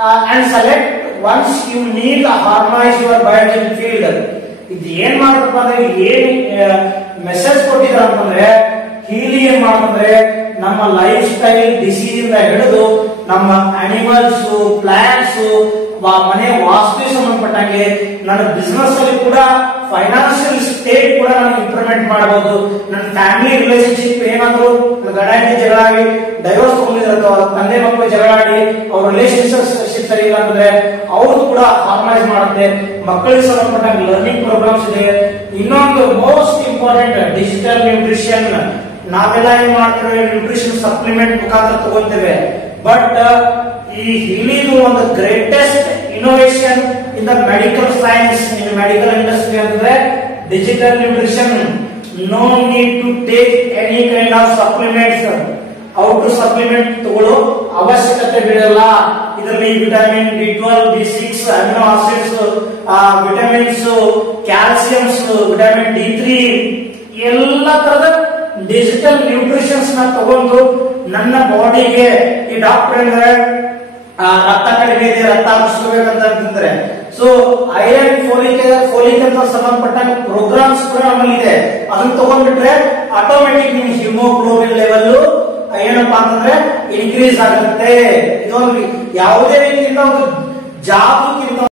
and select once you need harmonize your biological field. ಇದು ಏನ್ ಮಾಡಪ್ಪ ಅಂದ್ರೆ ಏನ್ ಮೆಸೇಜ್ ಕೊಟ್ಟಿದ್ದಾರೆ ಅಂತಂದ್ರೆ ಹೀಲಿ ಏನ್ ಮಾಡ್ತಂದ್ರೆ ನಮ್ಮ ಲೈಫ್ ಸ್ಟೈಲ್ ಡಿಸೀಸ್ ಇಂದ ಹಿಡಿದು ನಮ್ಮ ಅನಿಮಲ್ಸ್ ಪ್ಲಾಂಟ್ಸ್ ಮನೆ ವಾಸ್ತು ಸಂಬಂಧಪಟ್ಟಂಗೆ ನನ್ನ ಬಿಸ್ನೆಸ್ ಅಲ್ಲಿ ಕೂಡ ಫೈನಾನ್ಷಿಯಲ್ ಸ್ಟೇಟ್ ಕೂಡ ನಾನು ಇಂಪ್ರೂವ್ಮೆಂಟ್ ಮಾಡಬಹುದು. ನನ್ನ ಫ್ಯಾಮಿಲಿ ರಿಲೇಶನ್ಶಿಪ್ ಏನಾದ್ರು ಗಂಡ ಜಗಳ ಆಗಿ ಡೈವರ್ಸ್ ತಗೊಂಡಿದ್ರೆ ತಂದೆ ಮಕ್ಕಳು ಜಗಳ ಆಡಿ ಅವ್ರ ರಿಲೇಶನ್ಶಿಪ್ ಸರಿ ಇಲ್ಲ ಅಂದ್ರೆ ಅವ್ರದ್ದು ಕೂಡ ಹಾರ್ಮನೈಸ್ ಮಾಡುತ್ತೆ. ಮಕ್ಕಳಿಗೆ ಸಂಬಂಧಪಟ್ಟಂಗೆ ಲರ್ನಿಂಗ್ ಪ್ರೋಗ್ರಾಮ್ಸ್ ಇದೆ. ಇನ್ನೊಂದು ಮೋಸ್ಟ್ ಇಂಪಾರ್ಟೆಂಟ್ ಡಿಜಿಟಲ್ ನ್ಯೂಟ್ರಿಷನ್. ನಾವೆಲ್ಲ ಏನ್ ಮಾಡ್ತೇವೆ ನ್ಯೂಟ್ರಿಷನ್ ಸಪ್ಲಿಮೆಂಟ್ ಮುಖಾಂತರ ತಗೋತೇವೆ. ಬಟ್ ಈ ಹೀಲಿಂಗ್ ಒಂದು greatest innovation in the medical science in medical industry ಅಂದ್ರೆ digital nutrition. No need to take any kind of supplements. Out supplement ತಗೊಳ್ಳೋ ಅವಶ್ಯಕತೆ ಬೀಳಲ್ಲ. ಇದರಲ್ಲಿ vitamin B12, B6, amino acids, vitamins, calciums, vitamin D3 ಎಲ್ಲ ತರದ digital nutritions ನ ತಗೊಂಡು ನನ್ನ ಬಾಡಿಗೆ ಈ ಡಾಕ್ಟರ್ ಅಂದ್ರೆ ರಕ್ತ ಕಡಿಮೆ ಇದೆ, ರಕ್ತ ಹೆಚ್ಚಿಸಬೇಕಂತ ಅಂತಂದ್ರೆ ಸೊ ಐರನ್ ಫೋಲಿಕ್ ಅಂತ ಸಂಬಂಧಪಟ್ಟ ಪ್ರೋಗ್ರಾಮ್ಸ್ ಕೂಡ ನಮ್ಮಲ್ಲಿ ಇದೆ. ಅದನ್ನ ತಗೊಂಡ್ಬಿಟ್ರೆ ಆಟೋಮೆಟಿಕ್ ನಿಮ್ ಹಿಮೋಗ್ಲೋಬಿನ್ ಲೆವೆಲ್ ಏನಪ್ಪಾ ಅಂತಂದ್ರೆ ಇನ್ಕ್ರೀಸ್ ಆಗುತ್ತೆ. ಇದೊಂದು ಯಾವುದೇ ರೀತಿಯಿಂದ ಒಂದು ಜಾಬ್